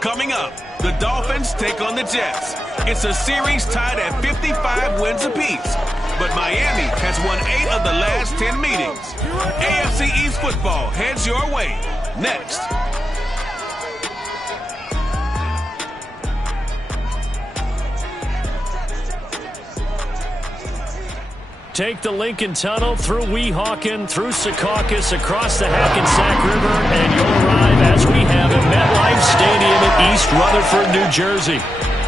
Coming up, the Dolphins take on the Jets. It's a series tied at 55 wins apiece. But Miami has won 8 of the last 10 meetings. AFC East football heads your way next. Take the Lincoln Tunnel through Weehawken, through Secaucus, across the Hackensack River, and you'll arrive, as we have, at MetLife Stadium in East Rutherford, New Jersey.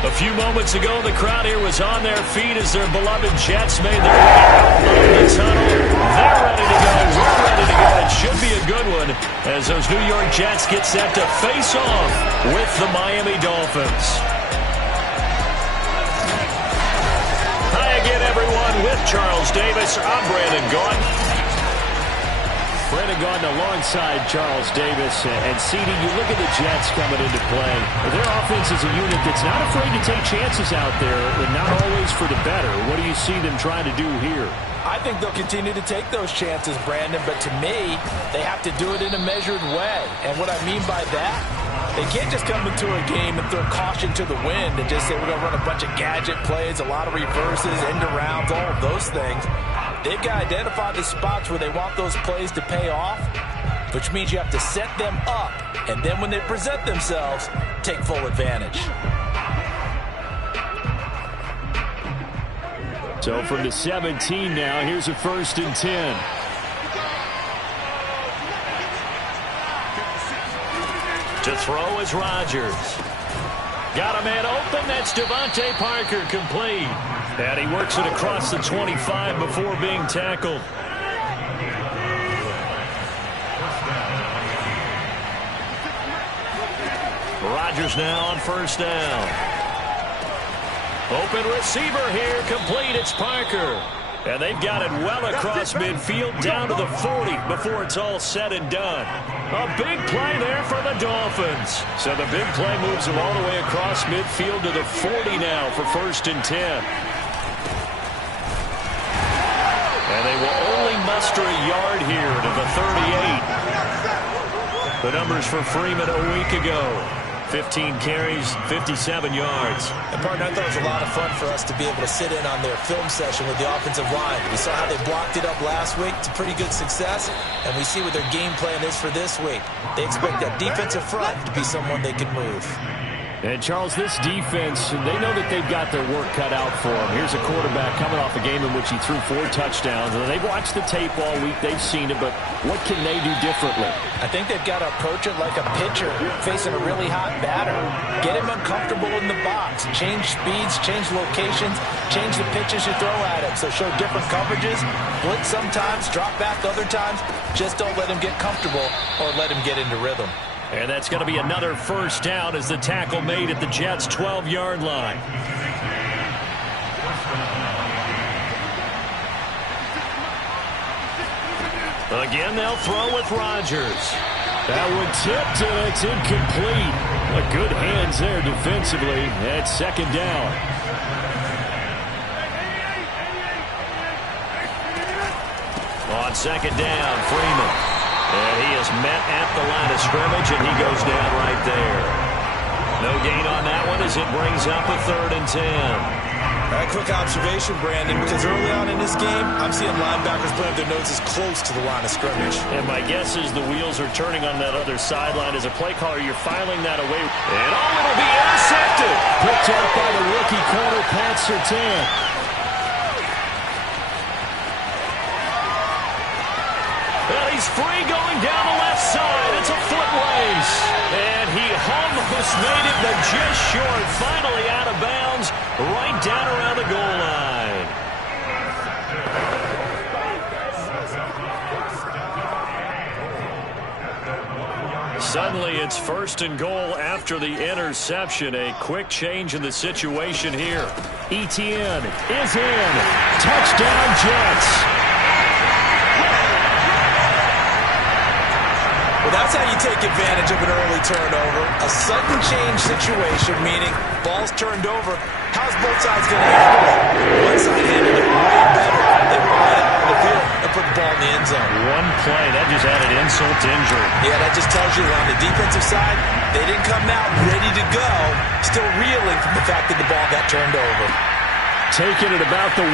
A few moments ago, the crowd here was on their feet as their beloved Jets made their way out of the tunnel. They're ready to go. We're ready to go. It should be a good one as those New York Jets get set to face off with the Miami Dolphins. Hi again, everyone, with Charles Davis. I'm Brandon Gaudin. Brandon Gaudin alongside Charles Davis. And CD, you look at the Jets coming into play. Their offense is a unit that's not afraid to take chances out there, and not always for the better. What do you see them trying to do here? I think they'll continue to take those chances, Brandon, but to me, they have to do it in a measured way. And what I mean by that, they can't just come into a game and throw caution to the wind and just say we're going to run a bunch of gadget plays, a lot of reverses, end arounds, all of those things. They've got to identify the spots where they want those plays to pay off, which means you have to set them up, and then when they present themselves, take full advantage. So from the 17 now, here's a 1st and 10. To throw is Rodgers. Got a man open. That's Devontae Parker, complete. And he works it across the 25 before being tackled. Rodgers now on 1st down. Open receiver here, complete. It's Parker. And they've got it well across midfield down to the 40 before it's all said and done. A big play there for the Dolphins. So the big play moves them all the way across midfield to the 40 now for 1st and 10. And they will only muster a yard here to the 38. The numbers for Freeman a week ago. 15 carries, 57 yards. And, partner, I thought it was a lot of fun for us to be able to sit in on their film session with the offensive line. We saw how they blocked it up last week to pretty good success, and we see what their game plan is for this week. They expect that defensive front to be someone they can move. And, Charles, this defense, they know that they've got their work cut out for them. Here's a quarterback coming off a game in which he threw 4 touchdowns. And they've watched the tape all week. They've seen it, but what can they do differently? I think they've got to approach it like a pitcher facing a really hot batter. Get him uncomfortable in the box. Change speeds, change locations, change the pitches you throw at him. So show different coverages. Blitz sometimes, drop back other times. Just don't let him get comfortable or let him get into rhythm. And that's going to be another 1st down as the tackle made at the Jets' 12-yard line. Again, they'll throw with Rodgers. That one tipped, and it's incomplete. Good hands there defensively at 2nd down. On 2nd down, Freeman. And he is met at the line of scrimmage, and he goes down right there. No gain on that one as it brings up a 3rd and 10. A quick observation, Brandon, because early on in this game, I'm seeing linebackers putting their noses close to the line of scrimmage. And my guess is the wheels are turning on that other sideline. As a play caller, you're filing that away. And it'll be intercepted. Picked up by the rookie corner, Pat Surtain. He's free going down the left side. It's a foot race. And he almost made it, but just short. Finally out of bounds, right down around the goal line. Suddenly it's 1st and goal after the interception. A quick change in the situation here. Etienne is in. Touchdown, Jets. Well, that's how you take advantage of an early turnover. A sudden change situation, meaning ball's turned over. How's both sides going to handle it? One side handled it way better. They were right out on the field and put the ball in the end zone. One play, that just added insult to injury. Yeah, that just tells you on the defensive side, they didn't come out ready to go, still reeling from the fact that the ball got turned over. Taking it about the 1.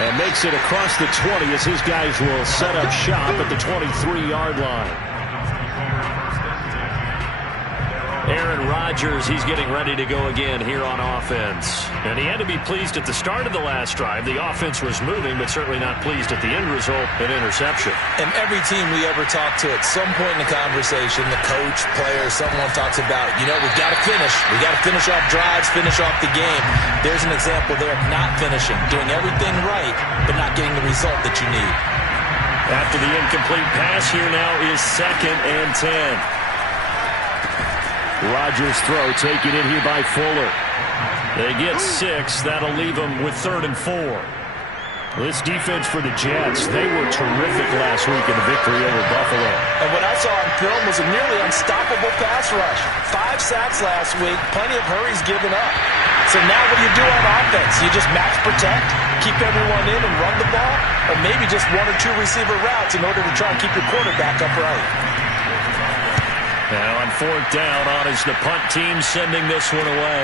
And makes it across the 20 as his guys will set up shop at the 23-yard line. Aaron Rodgers, he's getting ready to go again here on offense. And he had to be pleased at the start of the last drive. The offense was moving, but certainly not pleased at the end result, an interception. And every team we ever talk to at some point in the conversation, the coach, player, someone talks about, we've got to finish. We got to finish off drives, finish off the game. There's an example there of not finishing, doing everything right, but not getting the result that you need. After the incomplete pass, here now is 2nd and 10. Rodgers' throw taken in here by Fuller. They get 6. That'll leave them with 3rd and 4. This defense for the Jets, they were terrific last week in the victory over Buffalo. And what I saw on film was a nearly unstoppable pass rush. 5 sacks last week, plenty of hurries given up. So now what do you do on offense? You just match protect, keep everyone in and run the ball, or maybe just 1 or 2 receiver routes in order to try and keep your quarterback upright. Now on 4th down, on is the punt team sending this one away.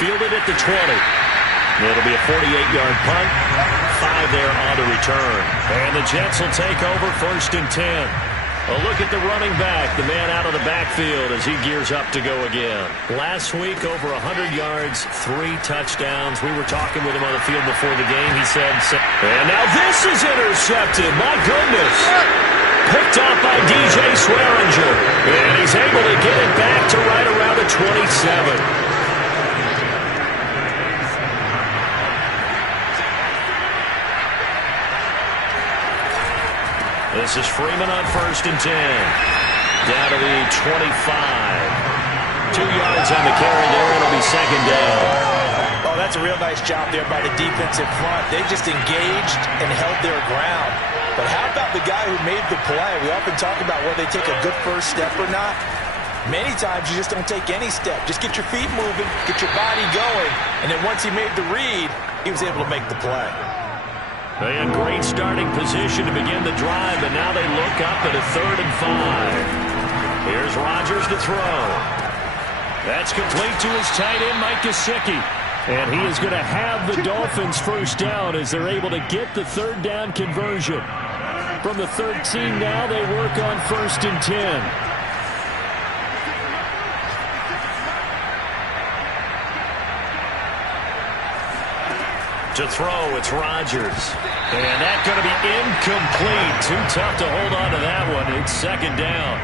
Fielded at the 20. It'll be a 48-yard punt. 5 there on the return. And the Jets will take over 1st and 10. A look at the running back, the man out of the backfield as he gears up to go again. Last week, over 100 yards, 3 touchdowns. We were talking with him on the field before the game. He said, and now this is intercepted. My goodness. Picked off by DJ Swearinger. And he's able to get it back to right around the 27. This is Freeman on 1st and 10. Down to the 25. 2 yards on the carry there. It'll be 2nd down. Oh, that's a real nice job there by the defensive front. They just engaged and held their ground. But how about the guy who made the play? We often talk about whether they take a good first step or not. Many times you just don't take any step. Just get your feet moving, get your body going, and then once he made the read, he was able to make the play. They in great starting position to begin the drive, but now they look up at a 3rd and 5. Here's Rodgers to throw. That's complete to his tight end, Mike Gesicki. And he is going to have the Dolphins first down as they're able to get the 3rd down conversion. From the 13 now, they work on 1st and 10. To throw, it's Rodgers. And that's going to be incomplete. Too tough to hold on to that one. It's 2nd down.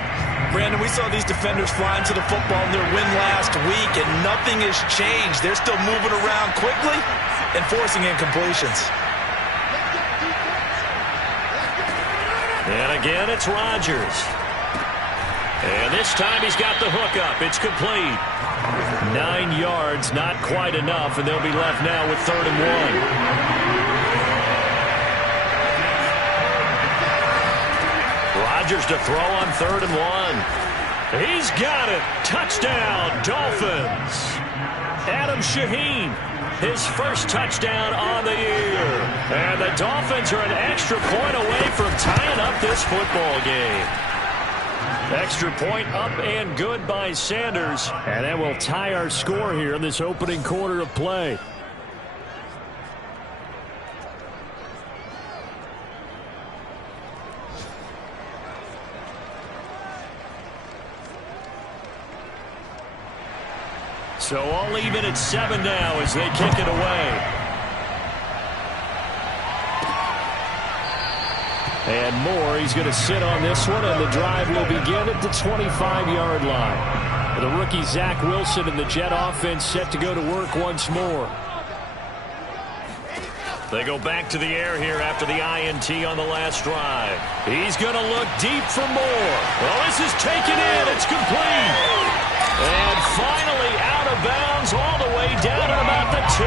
Brandon, we saw these defenders flying to the football in their win last week, and nothing has changed. They're still moving around quickly and forcing incompletions. And again, it's Rodgers. And this time he's got the hook up. It's complete. 9 yards, not quite enough, and they'll be left now with 3rd and 1. Rodgers to throw on 3rd and 1. He's got it. Touchdown, Dolphins. Adam Shaheen, his first touchdown on the year. And the Dolphins are an extra point away from tying up this football game. Extra point up and good by Sanders. And that will tie our score here in this opening quarter of play. So all even at 7 now as they kick it away. And Moore, he's going to sit on this one, and the drive will begin at the 25-yard line. The rookie Zach Wilson and the Jet offense set to go to work once more. They go back to the air here after the INT on the last drive. He's going to look deep for Moore. Well, this is taken in. It's complete. And finally out of bounds all the way down to about the 2.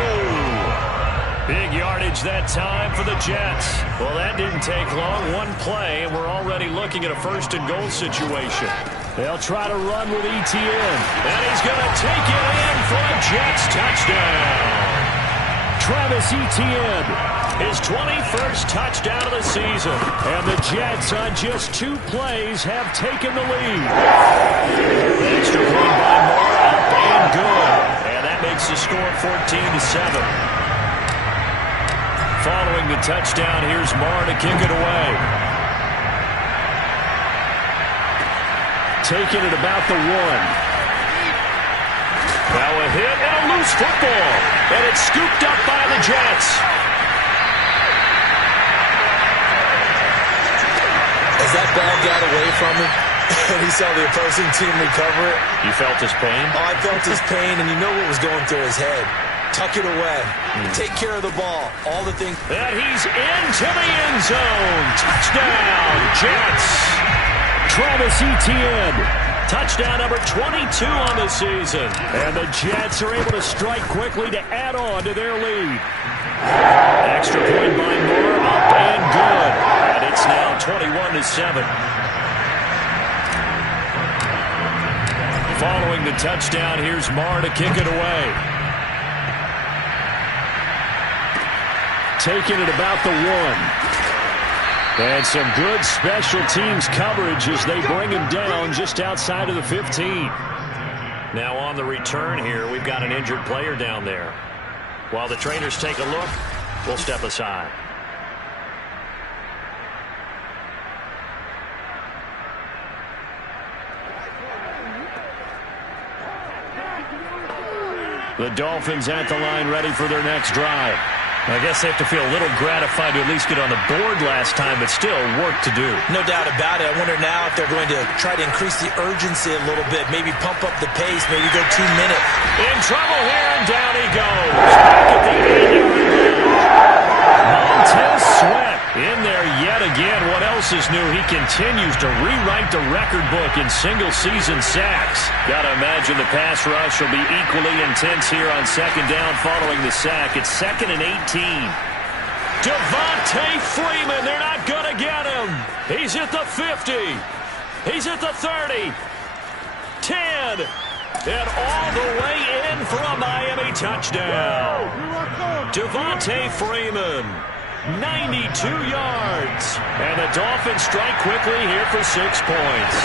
Big yardage that time for the Jets. Well, that didn't take long. One play, and we're already looking at a 1st and goal situation. They'll try to run with Etienne. And he's going to take it in for a Jets touchdown. Travis Etienne his 21st touchdown of the season. And the Jets, on just 2 plays, have taken the lead. Extra point by Moore, up and good. And that makes the score 14-7. Following the touchdown, here's Moore to kick it away. Taking it about the 1. Now a hit and a loose football. And it's scooped up by the Jets. As that ball got away from him, and he saw the opposing team recover it. You felt his pain? Oh, I felt his pain, and you know what was going through his head. Tuck it away. Take care of the ball. All the things. And he's into the end zone. Touchdown, Jets. Travis Etienne. Touchdown number 22 on the season. And the Jets are able to strike quickly to add on to their lead. Extra point by Moore, up and good. And it's now 21-7. Following the touchdown, here's Moore to kick it away. Taking it about the 1. And some good special teams coverage as they bring him down just outside of the 15. Now on the return here, we've got an injured player down there. While the trainers take a look, we'll step aside. The Dolphins at the line ready for their next drive. I guess they have to feel a little gratified to at least get on the board last time, but still work to do. No doubt about it. I wonder now if they're going to try to increase the urgency a little bit, maybe pump up the pace, maybe go 2 minutes. In trouble here, and down he goes. Back at the end. Montez Sweat in there yet again. What else is new? He continues to rewrite the record book in single-season sacks. Got to imagine the pass rush will be equally intense here on second down following the sack. It's 2nd and 18. Devontae Freeman, they're not going to get him. He's at the 50. He's at the 30. 10. And all the way in for a Miami touchdown. Devontae Freeman, 92 yards. And the Dolphins strike quickly here for 6 points.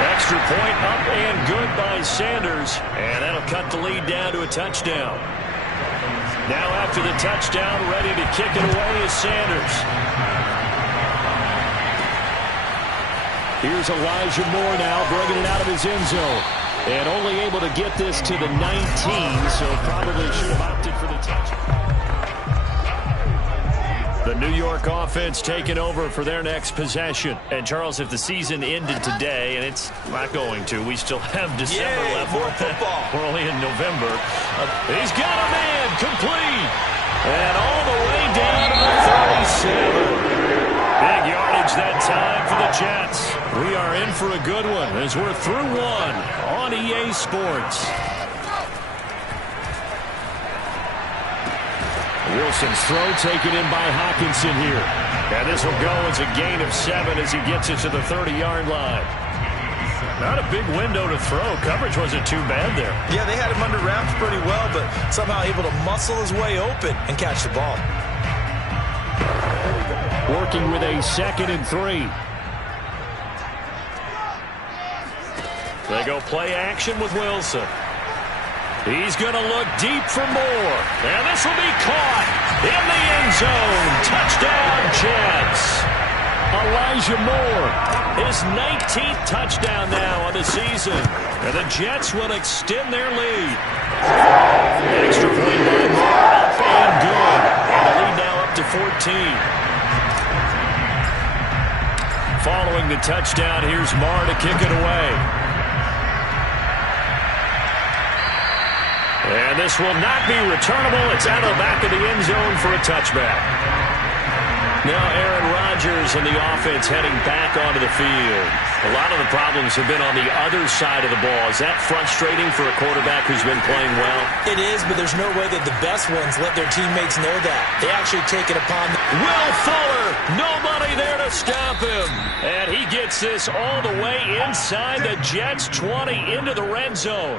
Extra point up and good by Sanders. And that'll cut the lead down to a touchdown. Now after the touchdown, ready to kick it away is Sanders. Here's Elijah Moore now, bringing it out of his end zone. And only able to get this to the 19, so probably should have opted for the touchdown. The New York offense taking over for their next possession. And, Charles, if the season ended today, and it's not going to, we still have December left. More football. We're only in November. He's got a man, complete. And all the way down to the 37. Big yardage that time for the Jets. We are in for a good one as we're through one on EA Sports. Wilson's throw taken in by Hawkinson here. And this will go as a gain of 7 as he gets it to the 30-yard line. Not a big window to throw. Coverage wasn't too bad there. Yeah, they had him under wraps pretty well, but somehow able to muscle his way open and catch the ball. Working with a 2nd and 3. They go play action with Wilson. He's going to look deep for more. And this will be caught in the end zone. Touchdown, Jets. Elijah Moore, his 19th touchdown now on the season. And the Jets will extend their lead. Extra point by Moore, up and good. And the lead now up to 14. Following the touchdown, here's Moore to kick it away. And this will not be returnable. It's out of the back of the end zone for a touchback. Now Aaron Rodgers and the offense heading back onto the field. A lot of the problems have been on the other side of the ball. Is that frustrating for a quarterback who's been playing well? It is, but there's no way that the best ones let their teammates know that. They actually take it upon them. Will Fuller, nobody there to stop him. And he gets this all the way inside the Jets' 20 into the red zone.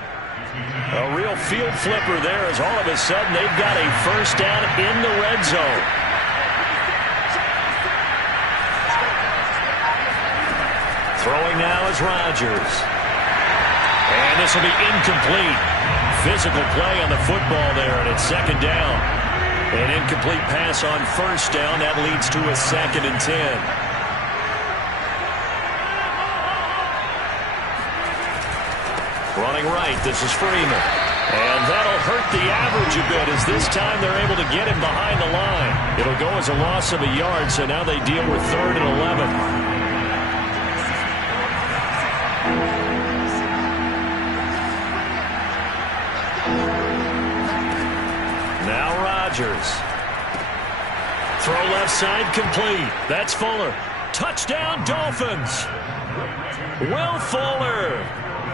A real field flipper there as all of a sudden they've got a first down in the red zone. Throwing now is Rodgers. And this will be incomplete. Physical play on the football there, and it's second down. An incomplete pass on first down. That leads to a 2nd and 10. Running right, this is Freeman. And that'll hurt the average a bit as this time they're able to get him behind the line. It'll go as a loss of a yard, so now they deal with 3rd and 11. Now Rodgers. Throw left side complete. That's Fuller. Touchdown Dolphins. Will Fuller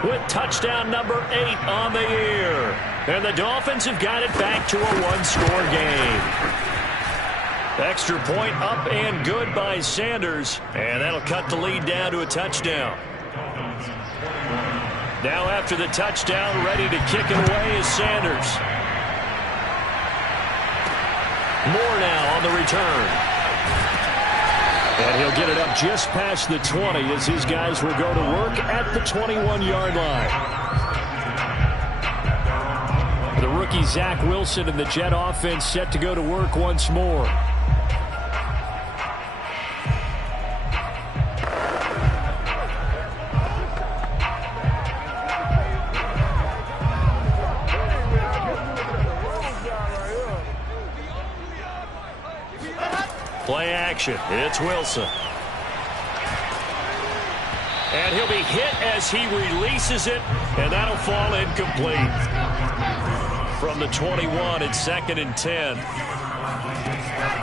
with touchdown number 8 on the year. And the Dolphins have got it back to a one-score game. Extra point up and good by Sanders. And that'll cut the lead down to a touchdown. Now after the touchdown, ready to kick it away is Sanders. Moore now on the return. And he'll get it up just past the 20 as his guys will go to work at the 21-yard line. The rookie Zach Wilson and the Jet offense set to go to work once more. Play action. It's Wilson. And he'll be hit as he releases it, and that'll fall incomplete. From the 21, it's 2nd and 10.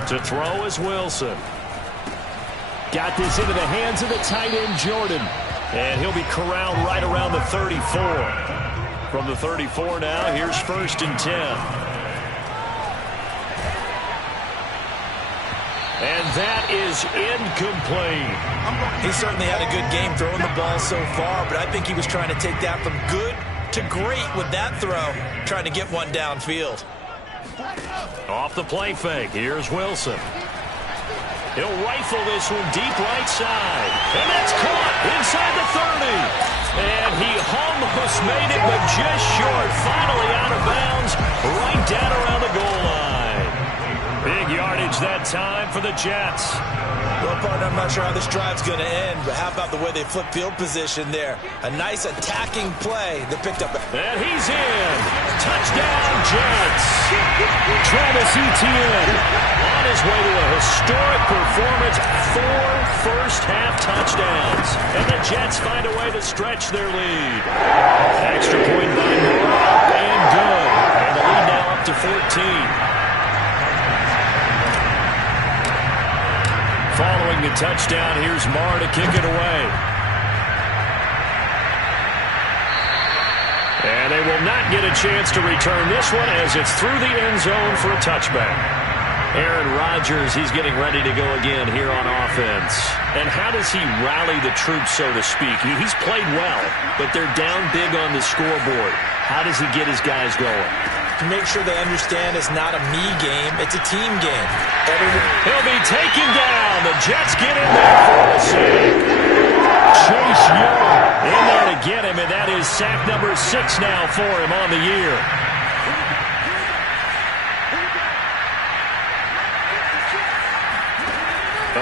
To throw is Wilson. Got this into the hands of the tight end, Jordan. And he'll be corralled right around the 34. From the 34 now, here's 1st and 10. And that is incomplete. He certainly had a good game throwing the ball so far, but I think he was trying to take that from good to great with that throw, trying to get one downfield. Off the play fake, here's Wilson. He'll rifle this one deep right side. And that's caught inside the 30. And he almost made it, but just short. Finally out of bounds, right down around the goal line. Big yardage that time for the Jets. Well, partner, I'm not sure how this drive's going to end, but how about the way they flip field position there? A nice attacking play that picked up. And he's in. Touchdown, Jets. Travis Etienne on his way to a historic performance. 4 first-half touchdowns. And the Jets find a way to stretch their lead. Extra point by Moore, up and good. And the lead now up to 14. Following the touchdown, here's Marr to kick it away. And they will not get a chance to return this one as it's through the end zone for a touchback. Aaron Rodgers, he's getting ready to go again here on offense. And how does he rally the troops, so to speak? He's played well, but they're down big on the scoreboard. How does he get his guys going? To make sure they understand it's not a me game, it's a team game. He'll be taken down. The Jets get in there for a sack. Chase Young in there to get him, and that is sack number 6 now for him on the year.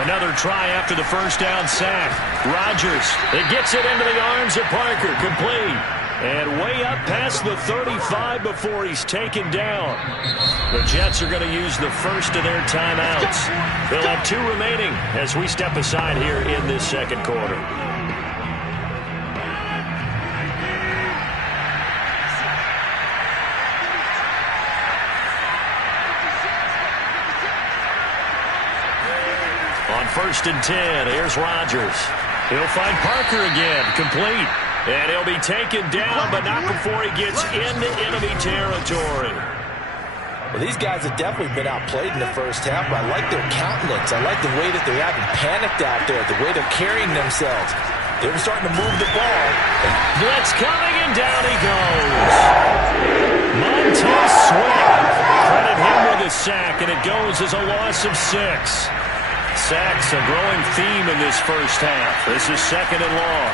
Another try after the first down sack. Rodgers, it gets it into the arms of Parker, complete. And way up past the 35 before he's taken down. The Jets are going to use the first of their timeouts. They'll have 2 remaining as we step aside here in this second quarter. On 1st and 10, here's Rodgers. He'll find Parker again, complete. And he'll be taken down, but not before he gets into enemy territory. Well, these guys have definitely been outplayed in the first half, but I like their countenance. I like the way that they haven't panicked out there, the way they're carrying themselves. They were starting to move the ball. Blitz coming, and down he goes. Montez Sweat. Credit him with a sack, and it goes as a loss of 6. Sacks a growing theme in this first half. This is 2nd and long.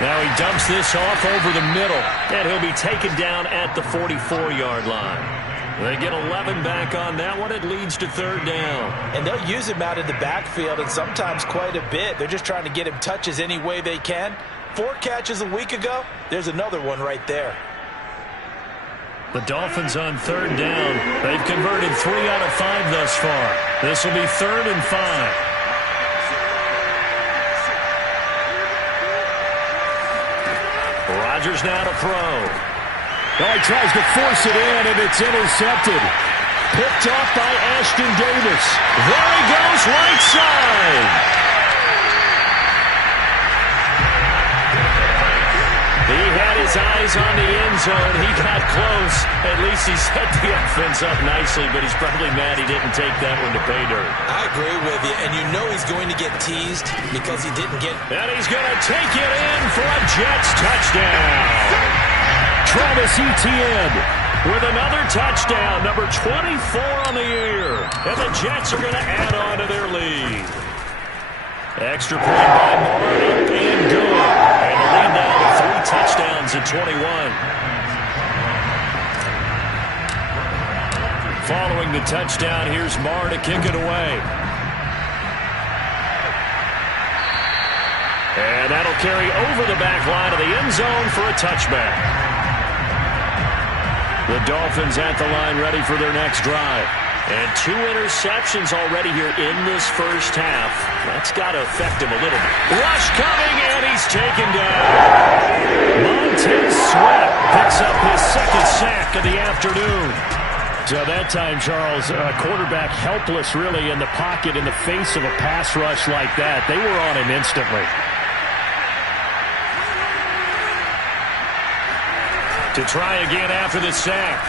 Now he dumps this off over the middle, and he'll be taken down at the 44-yard line. They get 11 back on that one. It leads to 3rd down. And they'll use him out in the backfield, and sometimes quite a bit. They're just trying to get him touches any way they can. 4 catches a week ago. There's another one right there. The Dolphins on 3rd down. They've converted 3 out of 5 thus far. This will be 3rd and 5. Rodgers now to throw. Oh, he tries to force it in, and it's intercepted. Picked off by Ashton Davis. There he goes, right side. He had his eyes on the end zone. He got close. At least he set the offense up nicely, but he's probably mad he didn't take that one to pay dirt. I agree with you, and you know he's going to get teased because he didn't get... And he's going to take it in for a Jets touchdown. Travis Etienne with another touchdown, number 24 on the year. And the Jets are going to add on to their lead. Extra point by Moore, up and good. And the lead now to 3 touchdowns at 21. Following the touchdown, here's Moore to kick it away. And that'll carry over the back line of the end zone for a touchback. The Dolphins at the line ready for their next drive. And 2 interceptions already here in this first half. That's got to affect him a little bit. Rush coming, and he's taken down. Montez Sweat picks up his 2nd sack of the afternoon. So that time, Charles, quarterback helpless really in the pocket in the face of a pass rush like that. They were on him instantly. To try again after the sack.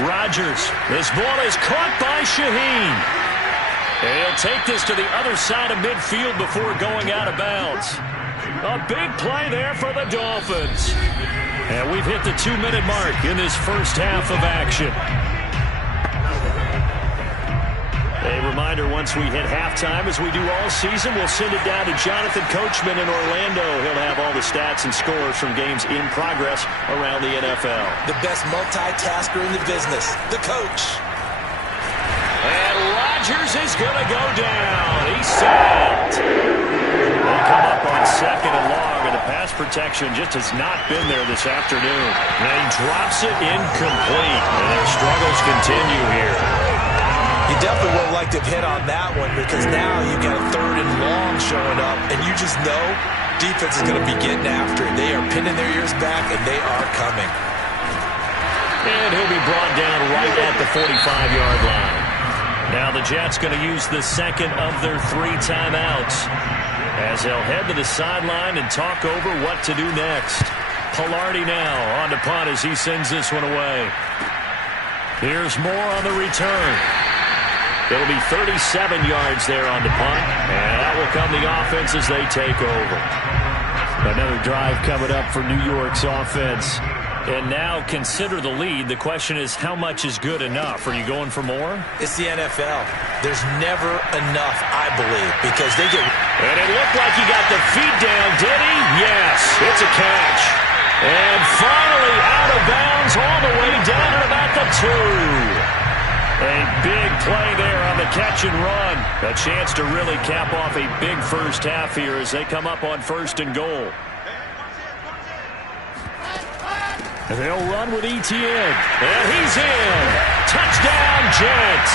Rodgers. This ball is caught by Shaheen. And he'll take this to the other side of midfield before going out of bounds. A big play there for the Dolphins. And we've hit the 2-minute mark in this first half of action. A reminder, once we hit halftime, as we do all season, we'll send it down to Jonathan Coachman in Orlando. He'll have all the stats and scores from games in progress around the NFL. The best multitasker in the business, the coach. And Rodgers is going to go down. He's sacked. They come up on 2nd and long, and the pass protection just has not been there this afternoon. And he drops it incomplete, and their struggles continue here. You definitely would have liked to have hit on that one because now you've got a 3rd and long showing up, and you just know defense is going to be getting after it. They are pinning their ears back, and they are coming. And he'll be brought down right at the 45-yard line. Now the Jets going to use the 2nd of their 3 timeouts as they'll head to the sideline and talk over what to do next. Pilardi now on to punt as he sends this one away. Here's Moore on the return. It'll be 37 yards there on the punt, and that will come the offense as they take over. Another drive coming up for New York's offense. And now consider the lead. The question is, how much is good enough? Are you going for more? It's the NFL. There's never enough, I believe, because they get... And it looked like he got the feet down, did he? Yes, it's a catch. And finally out of bounds all the way down to about the 2. A big play there on the catch and run. A chance to really cap off a big first half here as they come up on 1st and goal. They'll run with Etienne. And he's in. Touchdown, Jets.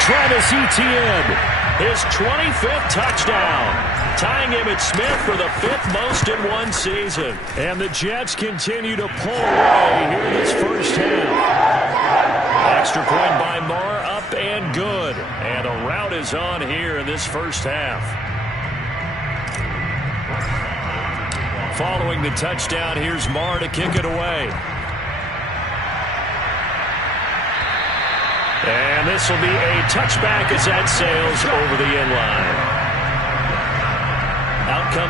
Travis Etienne. His 25th touchdown. Tying him at Smith for the 5th most in one season. And the Jets continue to pull away here in this first half. Extra point by Moore, up and good. And a rout is on here in this first half. Following the touchdown, here's Moore to kick it away. And this will be a touchback as that sails over the end line.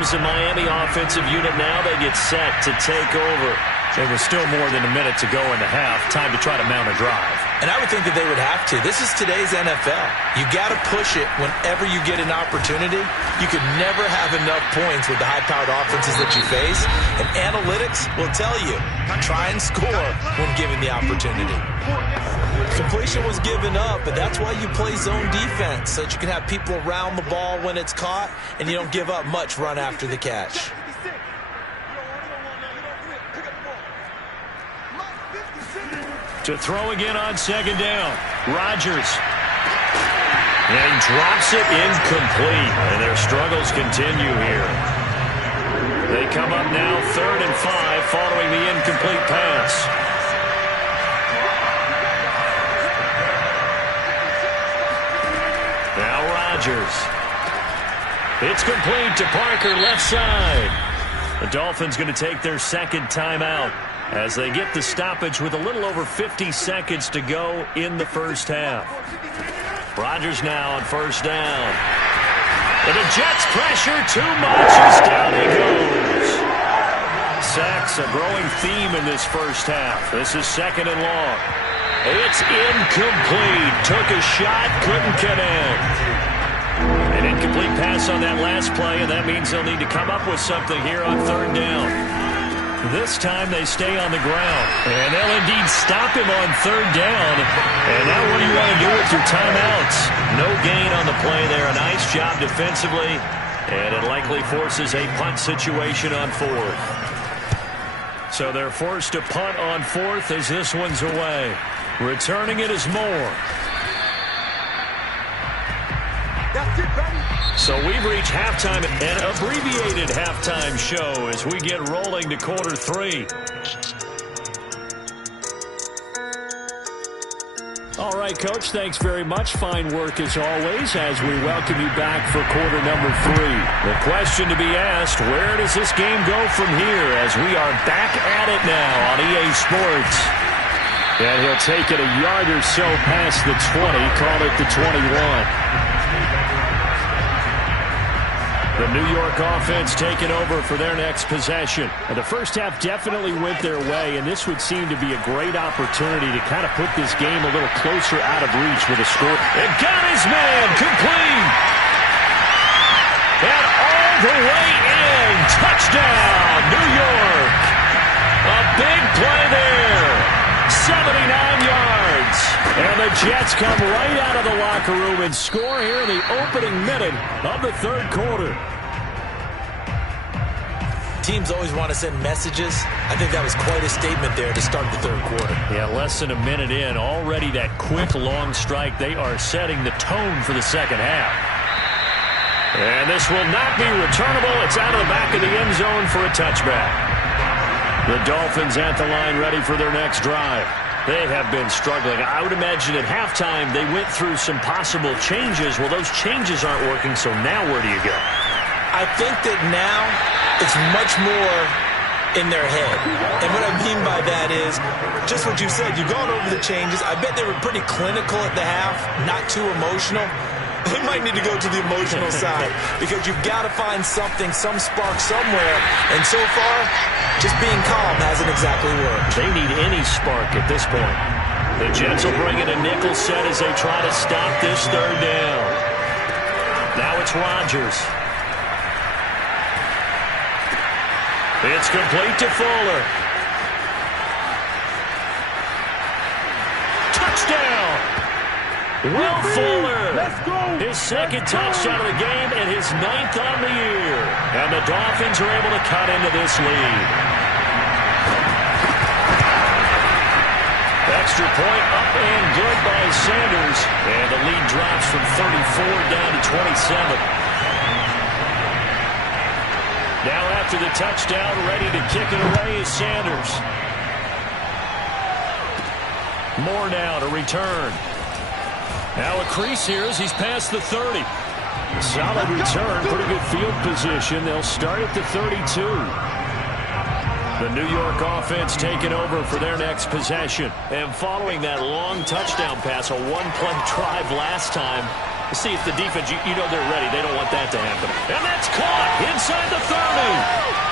comes the Miami offensive unit now. They get set to take over. There was still more than a minute to go in the half. Time to try to mount a drive. And I would think that they would have to. This is today's NFL. You got to push it whenever you get an opportunity. You could never have enough points with the high-powered offenses that you face. And analytics will tell you, try and score when given the opportunity. Completion was given up, but that's why you play zone defense, so that you can have people around the ball when it's caught, and you don't give up much run after the catch. To throw again on second down. Rodgers. And he drops it incomplete. And their struggles continue here. They come up now 3rd and 5 following the incomplete pass. Now Rodgers. It's complete to Parker, left side. The Dolphins going to take their second timeout as they get the stoppage with a little over 50 seconds to go in the first half. Rodgers now on first down. And the Jets pressure too much as down he goes. Sacks a growing theme in this first half. This is 2nd and long. It's incomplete. Took a shot, couldn't connect. An incomplete pass on that last play, and that means they'll need to come up with something here on 3rd down. This time they stay on the ground, and they'll indeed stop him on 3rd down. And now what do you want to do with your timeouts? No gain on the play there. A nice job defensively, and it likely forces a punt situation on 4th. So they're forced to punt on 4th as this one's away. Returning it is Moore. So we've reached halftime, an abbreviated halftime show as we get rolling to quarter 3. All right, Coach, thanks very much. Fine work as always as we welcome you back for quarter number 3. The question to be asked, where does this game go from here as we are back at it now on EA Sports? And he'll take it a yard or so past the 20, call it the 21. The New York offense taking over for their next possession. And the first half definitely went their way, and this would seem to be a great opportunity to kind of put this game a little closer out of reach with a score. And got his man complete. And all the way in. Touchdown, New York. A big play there. 79 yards. And the Jets come right out of the locker room and score here in the opening minute of the 3rd quarter. Teams always want to send messages. I think that was quite a statement there to start the 3rd quarter. Yeah, less than a minute in. Already that quick, long strike. They are setting the tone for the second half. And this will not be returnable. It's out of the back of the end zone for a touchback. The Dolphins at the line ready for their next drive. They have been struggling. I would imagine at halftime they went through some possible changes. Well, those changes aren't working, so now where do you go? I think that now it's much more in their head. And what I mean by that is just what you said. You've gone over the changes. I bet they were pretty clinical at the half, not too emotional. They might need to go to the emotional side because you've got to find something, some spark somewhere. And so far, just being calm hasn't exactly worked. They need any spark at this point. The Jets will bring in a nickel set as they try to stop this 3rd down. Now it's Rodgers. It's complete to Fuller. Touchdown! Will Fuller, his 2nd touchdown of the game and his 9th on the year. And the Dolphins are able to cut into this lead. Extra point up and good by Sanders. And the lead drops from 34 down to 27. Now after the touchdown, ready to kick it away is Sanders. Moore now to return. Now a crease here as he's past the 30. Solid return, pretty good field position. They'll start at the 32. The New York offense taking over for their next possession. And following that long touchdown pass, a one-play drive last time, See if the defense, you know they're ready. They don't want that to happen. And that's caught inside the 30.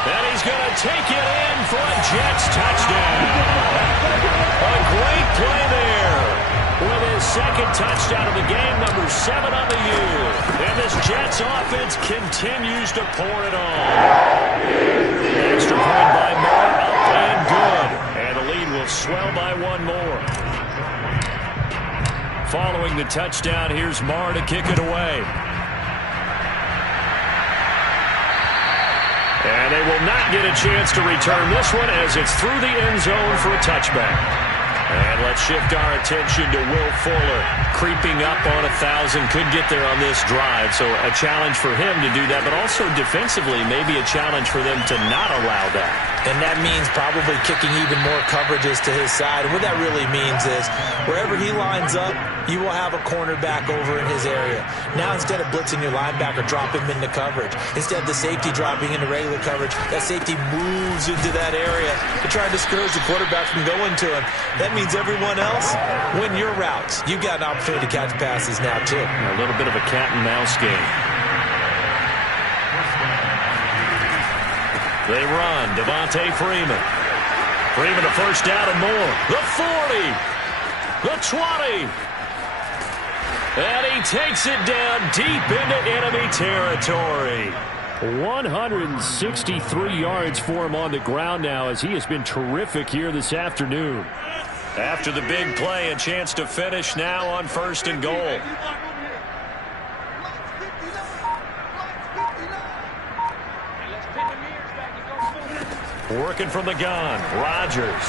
And he's going to take it in for a Jets touchdown. A great play there. With his second touchdown of the game, number 7 on the year. And this Jets offense continues to pour it on. Extra point by Moore, up and good. And the lead will swell by one more. Following the touchdown, here's Marr to kick it away. And they will not get a chance to return this one as it's through the end zone for a touchback. And let's shift our attention to Will Fuller. Creeping up on 1,000, could get there on this drive. So a challenge for him to do that, but also defensively, maybe a challenge for them to not allow that. And that means probably kicking even more coverages to his side. And what that really means is wherever he lines up, you will have a cornerback over in his area. Now instead of blitzing your linebacker, drop him into coverage. Instead of the safety dropping into regular coverage, that safety moves into that area to try and discourage the quarterback from going to him. That means everyone else, win your routes. You've got an opportunity to catch passes now too. A little bit of a cat and mouse game. They run. Devontae Freeman. Freeman a first down and more. The 40. The 20. And he takes it down deep into enemy territory. 163 yards for him on the ground now as he has been terrific here this afternoon. After the big play, a chance to finish now on 1st and goal. Working from the gun, Rodgers.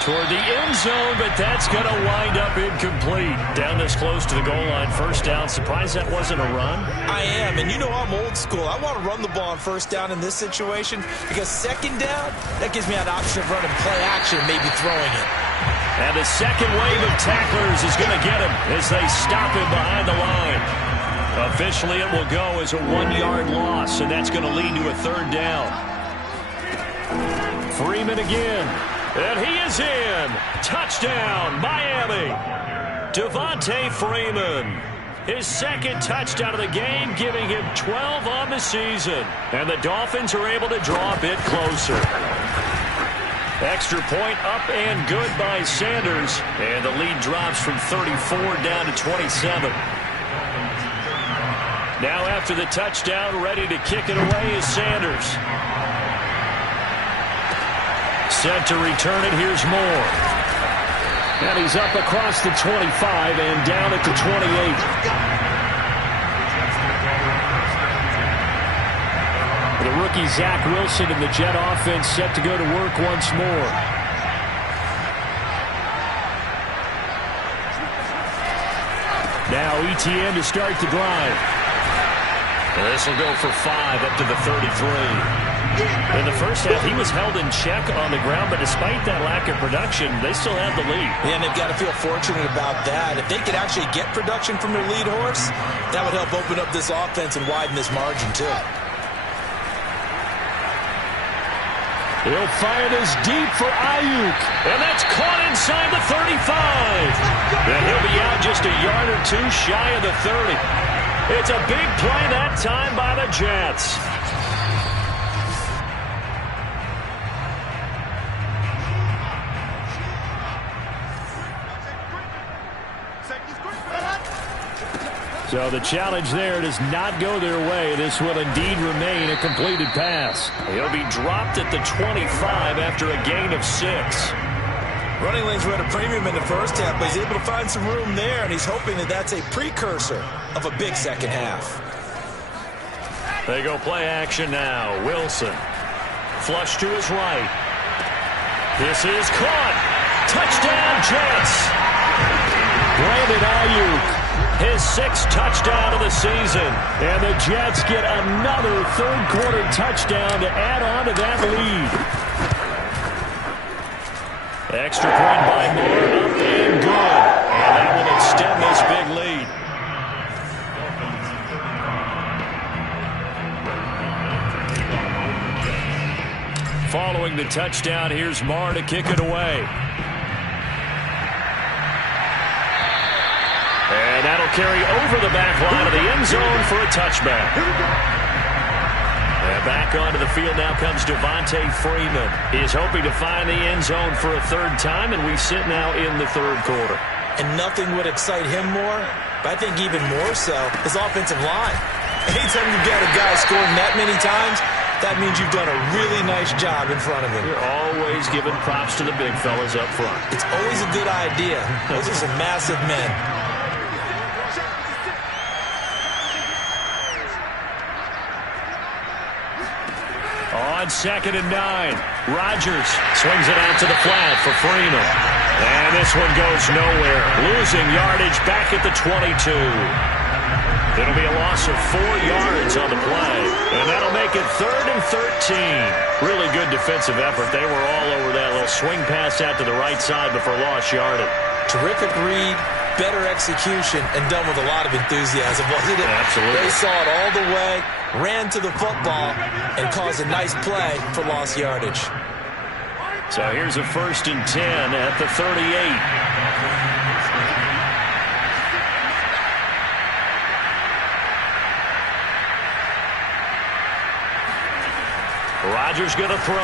Toward the end zone, but that's going to wind up incomplete. Down this close to the goal line, first down. Surprised that wasn't a run? I am, and you know I'm old school. I want to run the ball on first down in this situation because second down, that gives me an option of running play action, maybe throwing it. And the second wave of tacklers is going to get him as they stop him behind the line. Officially, it will go as a 1-yard loss, and that's going to lead to a third down. Freeman again. And he is in. Touchdown, Miami. Devontae Freeman. His second touchdown of the game, giving him 12 on the season. And the Dolphins are able to draw a bit closer. Extra point up and good by Sanders. And the lead drops from 34 down to 27. Now after the touchdown, ready to kick it away is Sanders. Set to return it, here's Moore. And he's up across the 25 and down at the 28. The rookie Zach Wilson and the Jet offense set to go to work once more. Now ETN to start the drive. This will go for 5 up to the 33. In the first half, he was held in check on the ground, but despite that lack of production, they still have the lead. Yeah, and they've got to feel fortunate about that. If they could actually get production from their lead horse, that would help open up this offense and widen this margin, too. He'll fire this deep for Ayuk, and that's caught inside the 35. And he'll be out just a yard or two shy of the 30. It's a big play that time by the Jets. So the challenge there does not go their way. This will indeed remain a completed pass. He'll be dropped at the 25 after a gain of 6. Running lanes were at a premium in the first half, but he's able to find some room there, and he's hoping that that's a precursor of a big second half. They go play action now. Wilson. Flush to his right. This is caught. Touchdown, Jets. Brandon Ayuk. His 6th touchdown of the season. And the Jets get another third-quarter touchdown to add on to that lead. Extra point by Moore, up and good. And that will extend this big lead. Following the touchdown, here's Marr to kick it away. They'll carry over the back line of the end zone for a touchback. And back onto the field now comes Devontae Freeman. He is hoping to find the end zone for a third time, and we sit now in the third quarter. And nothing would excite him more, but I think even more so, his offensive line. Anytime you've got a guy scoring that many times, that means you've done a really nice job in front of him. You're always giving props to the big fellas up front. It's always a good idea. Those are some massive men. On 2nd and 9, Rodgers swings it out to the flat for Freeman. And this one goes nowhere. Losing yardage back at the 22. It'll be a loss of 4 yards on the play. And that'll make it 3rd and 13. Really good defensive effort. They were all over that little swing pass out to the right side before lost yardage. Terrific read, better execution, and done with a lot of enthusiasm, wasn't it? Absolutely. They saw it all the way, ran to the football, and caused a nice play for lost yardage. So here's a 1st and 10 at the 38. Rodgers going to throw.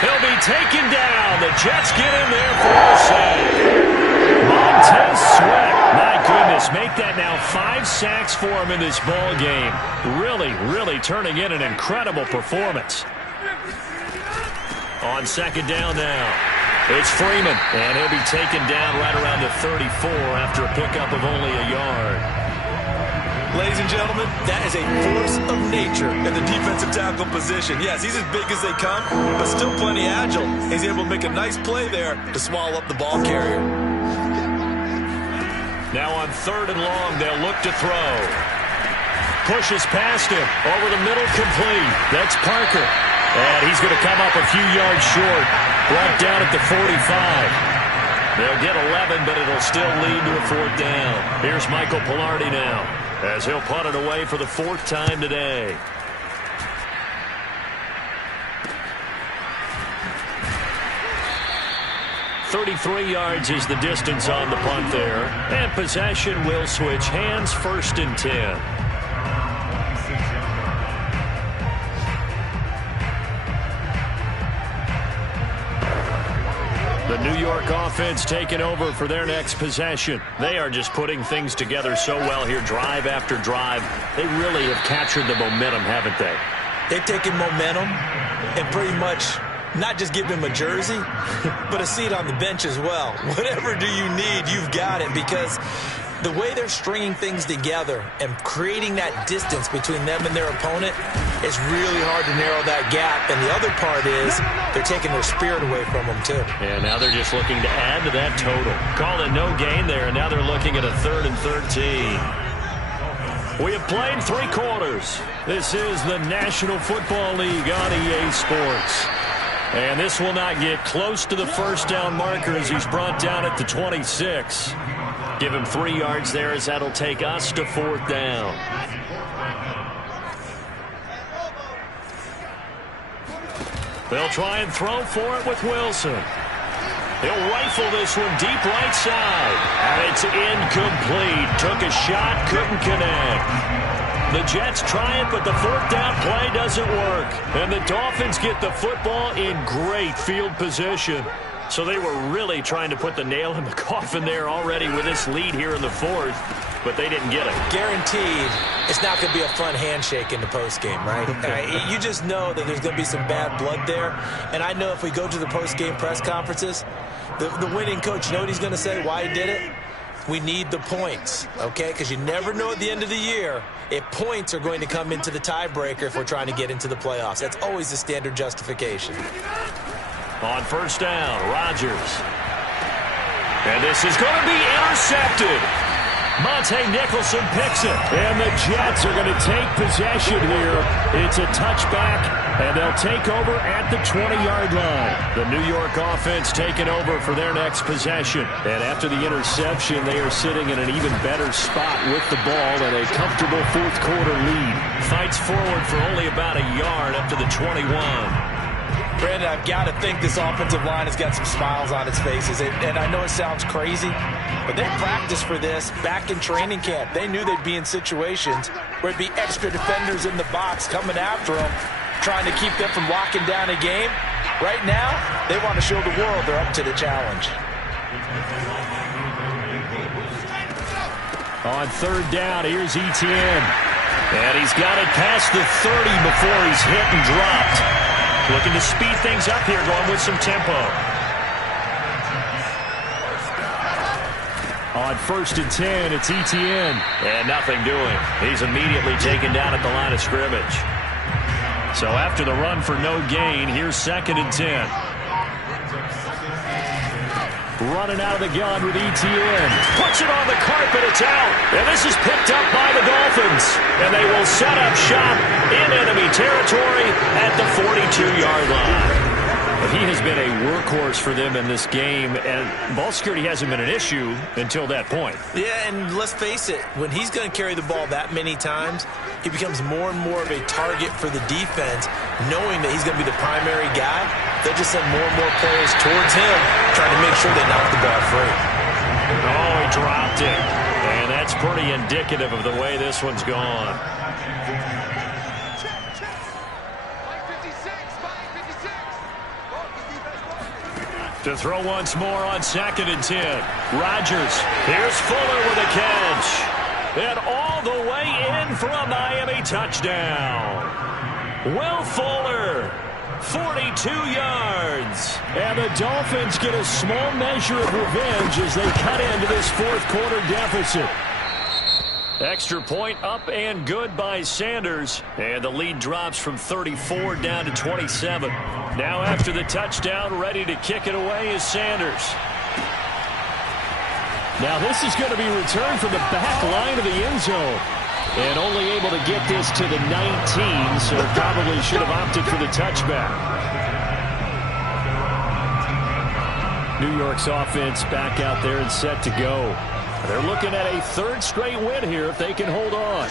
He'll be taken down. The Jets get in there for a sack. Montez Sweat, my goodness, make that now 5 sacks for him in this ball game. Really turning in an incredible performance. On 2nd down now, it's Freeman, and he'll be taken down right around the 34 after a pickup of only a yard. Ladies and gentlemen, that is a force of nature in the defensive tackle position. Yes, he's as big as they come, but still plenty agile. He's able to make a nice play there to swallow up the ball carrier. Now on 3rd and long, they'll look to throw. Pushes past him. Over the middle, complete. That's Parker. And he's going to come up a few yards short. Brought down at the 45. They'll get 11, but it'll still lead to a 4th down. Here's Michael Pilardi now, as he'll punt it away for the 4th time today. .33 yards is the distance on the punt there. And possession will switch hands, 1st and 10. The New York offense taking over for their next possession. They are just putting things together so well here, drive after drive. They really have captured the momentum, haven't they? They've taken momentum and pretty much not just give them a jersey, but a seat on the bench as well. Whatever do you need, you've got it, because the way they're stringing things together and creating that distance between them and their opponent, it's really hard to narrow that gap. And the other part is they're taking their spirit away from them, too. And now they're just looking to add to that total. Call it no gain there, and now they're looking at a 3rd and 13. We have played 3 quarters. This is the National Football League on EA Sports. And this will not get close to the 1st down marker as he's brought down at the 26. Give him 3 yards there as that'll take us to 4th down. They'll try and throw for it with Wilson. He'll rifle this one deep right side. And it's incomplete. Took a shot, couldn't connect. The Jets try it, but the 4th down play doesn't work. And the Dolphins get the football in great field position. So they were really trying to put the nail in the coffin there already with this lead here in the 4th, but they didn't get it. Guaranteed it's not going to be a fun handshake in the postgame, right? You just know that there's going to be some bad blood there. And I know if we go to the postgame press conferences, the winning coach, you know what he's going to say, why he did it? We need the points, okay? Because you never know at the end of the year if points are going to come into the tiebreaker if we're trying to get into the playoffs. That's always the standard justification. On 1st down, Rodgers. And this is going to be intercepted. Monte Nicholson picks it. And the Jets are going to take possession here. It's a touchback, and they'll take over at the 20-yard line. The New York offense taking over for their next possession. And after the interception, they are sitting in an even better spot with the ball and a comfortable 4th quarter lead. Fights forward for only about a yard up to the 21. Brandon, I've got to think this offensive line has got some smiles on its faces. And I know it sounds crazy, but they practiced for this back in training camp. They knew they'd be in situations where it'd be extra defenders in the box coming after them, trying to keep them from locking down a game. Right now, they want to show the world they're up to the challenge. On third down, here's Etienne. And he's got it past the 30 before he's hit and dropped. Looking to speed things up here, going with some tempo. On 1st and 10, it's Etienne. And nothing doing. He's immediately taken down at the line of scrimmage. So after the run for no gain, here's 2nd and 10. Running out of the gun with Etienne. Puts it on the carpet. It's out. And this is picked up by the Dolphins. And they will set up shop in enemy territory at the 42-yard line. He has been a workhorse for them in this game, and ball security hasn't been an issue until that point. Yeah, and let's face it, when he's going to carry the ball that many times, he becomes more and more of a target for the defense, knowing that he's going to be the primary guy. They'll just send more and more players towards him, trying to make sure they knock the ball free. Oh, he dropped it. And that's pretty indicative of the way this one's gone. To throw once more on 2nd and 10. Rodgers. Here's Fuller with a catch. And all the way in for a Miami touchdown. Will Fuller, 42 yards. And the Dolphins get a small measure of revenge as they cut into this fourth quarter deficit. Extra point up and good by Sanders. And the lead drops from 34 down to 27. Now after the touchdown, ready to kick it away is Sanders. Now this is going to be returned from the back line of the end zone. And only able to get this to the 19, so probably should have opted for the touchback. New York's offense back out there and set to go. They're looking at a 3rd straight win here if they can hold on.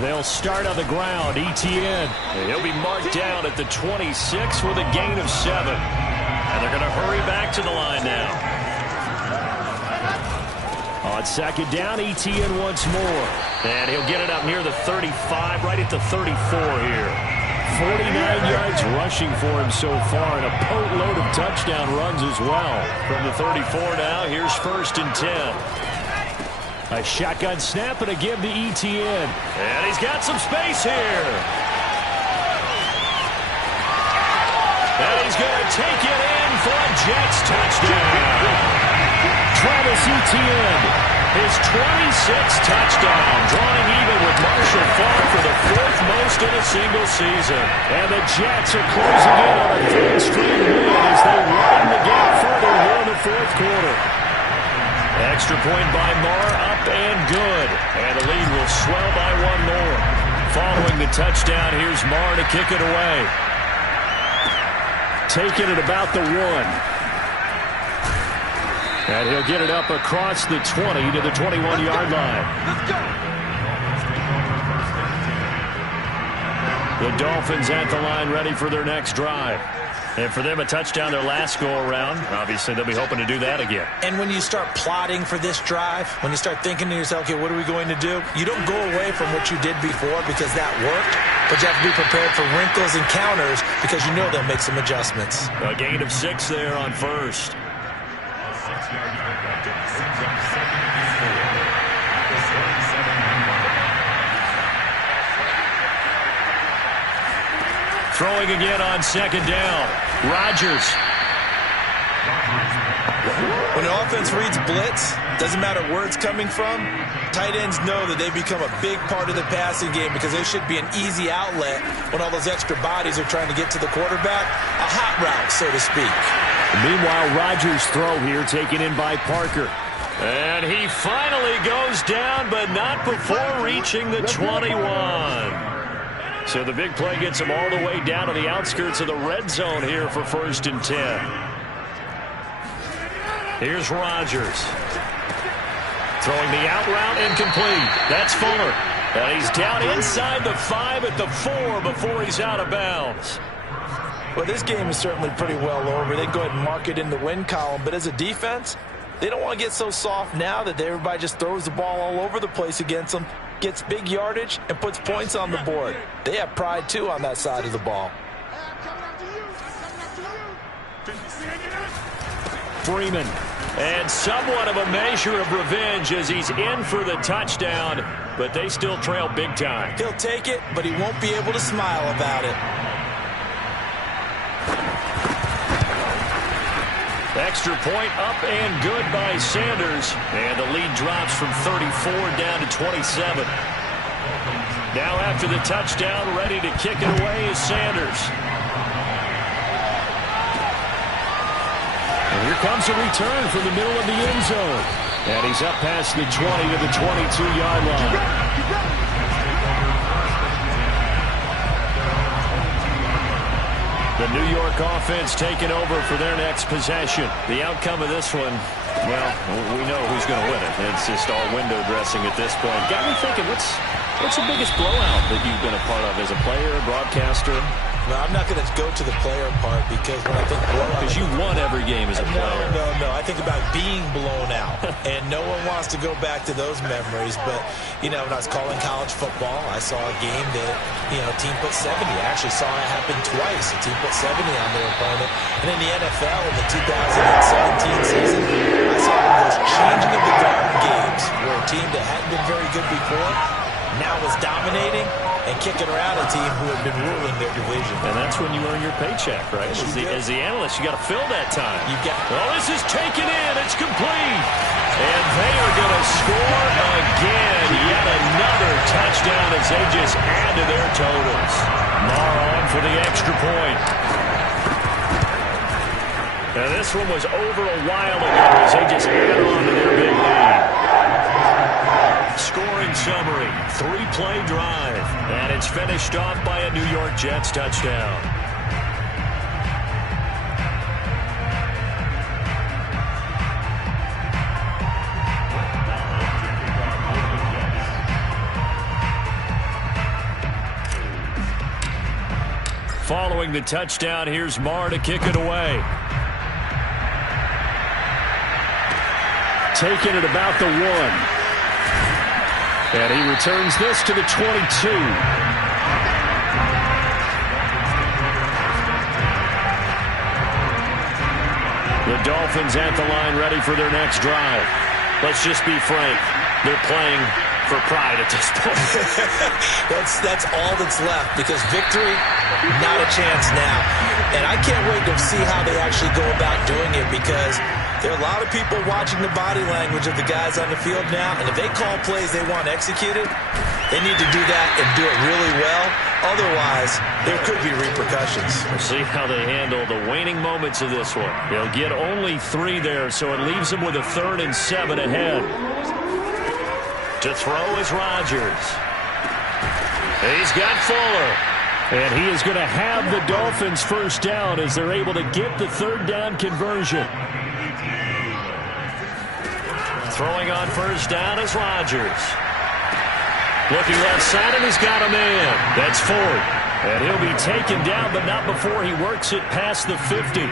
They'll start on the ground. Etienne. He'll be marked down at the 26 with a gain of 7. And they're going to hurry back to the line now. On 2nd down, Etienne once more. And he'll get it up near the 35, right at the 34 here. 49 yards rushing for him so far, and a boatload of touchdown runs as well. From the 34 now, here's 1st and 10. A shotgun snap and a give to Etienne. And he's got some space here. And he's going to take it in for a Jets touchdown. Travis Etienne, his 26th touchdown, drawing even with Marshall Faulk for the 4th most in a single season. And the Jets are closing in on a 3rd straight win as they widen the gap further here in the 4th quarter. Extra point by Marr, up and good. And the lead will swell by 1 more. Following the touchdown, here's Marr to kick it away. Taking it about the 1. And he'll get it up across the 20 to the 21-yard line. The Dolphins at the line ready for their next drive. And for them, a touchdown their last go-around. Obviously, they'll be hoping to do that again. And when you start plotting for this drive, when you start thinking to yourself, okay, what are we going to do? You don't go away from what you did before because that worked, but you have to be prepared for wrinkles and counters because you know they'll make some adjustments. A gain of 6 there on 1st. Throwing again on 2nd down. Rodgers. When an offense reads blitz, doesn't matter where it's coming from, tight ends know that they become a big part of the passing game because they should be an easy outlet when all those extra bodies are trying to get to the quarterback. A hot route, so to speak. Meanwhile, Rodgers' throw here taken in by Parker. And he finally goes down, but not before reaching the 21. So the big play gets him all the way down to the outskirts of the red zone here for 1st and 10. Here's Rodgers. Throwing the out route incomplete. That's Fuller. And he's down inside the 5 at the 4 before he's out of bounds. Well, this game is certainly pretty well over. They can go ahead and mark it in the win column. But as a defense, they don't want to get so soft now that everybody just throws the ball all over the place against them, gets big yardage, and puts points on the board. They have pride, too, on that side of the ball. Freeman. And somewhat of a measure of revenge as he's in for the touchdown, but they still trail big time. He'll take it, but he won't be able to smile about it. Extra point up and good by Sanders. And the lead drops from 34 down to 27. Now after the touchdown, ready to kick it away is Sanders. And here comes a return from the middle of the end zone. And he's up past the 20 to the 22-yard line. The New York offense taking over for their next possession. The outcome of this one, well, we know who's going to win it. It's just all window dressing at this point. Got me thinking, what's the biggest blowout that you've been a part of as a player, broadcaster? No, I'm not going to go to the player part because when I think blowout... Because you won every game as a player. No. I think about being blown out. And no one wants to go back to those memories. But, you know, when I was calling college football, I saw a game that, you know, a team put 70. I actually saw it happen twice. A team put 70 on their opponent. And in the NFL in the 2017 season, I saw one of those changing of the guard games where a team that hadn't been very good before now was dominating and kicking around a team who had been ruling their division. And that's when you earn your paycheck, right? As the analyst, you got to fill that time. Well, this is taken in. It's complete. And they are going to score again. Yet another touchdown as they just add to their totals. Marr on for the extra point. Now, this one was over a while ago as they just add on to their big lead. Scoring summary, 3-play drive, and it's finished off by a New York Jets touchdown. Following the touchdown, here's Marr to kick it away. Taking it about the 1. And he returns this to the 22. The Dolphins at the line ready for their next drive. Let's just be frank. They're playing for pride at this point. That's all that's left because victory, not a chance now. And I can't wait to see how they actually go about doing it because there are a lot of people watching the body language of the guys on the field now, and if they call plays they want executed, they need to do that and do it really well. Otherwise, there could be repercussions. We'll see how they handle the waning moments of this one. They'll get only 3 there, so it leaves them with a 3rd and 7 ahead. To throw is Rodgers. He's got Fuller. And he is going to have the Dolphins first down as they're able to get the 3rd down conversion. Throwing on first down is Rodgers. Looking left side, and he's got a man. That's Ford. And he'll be taken down, but not before he works it past the 50.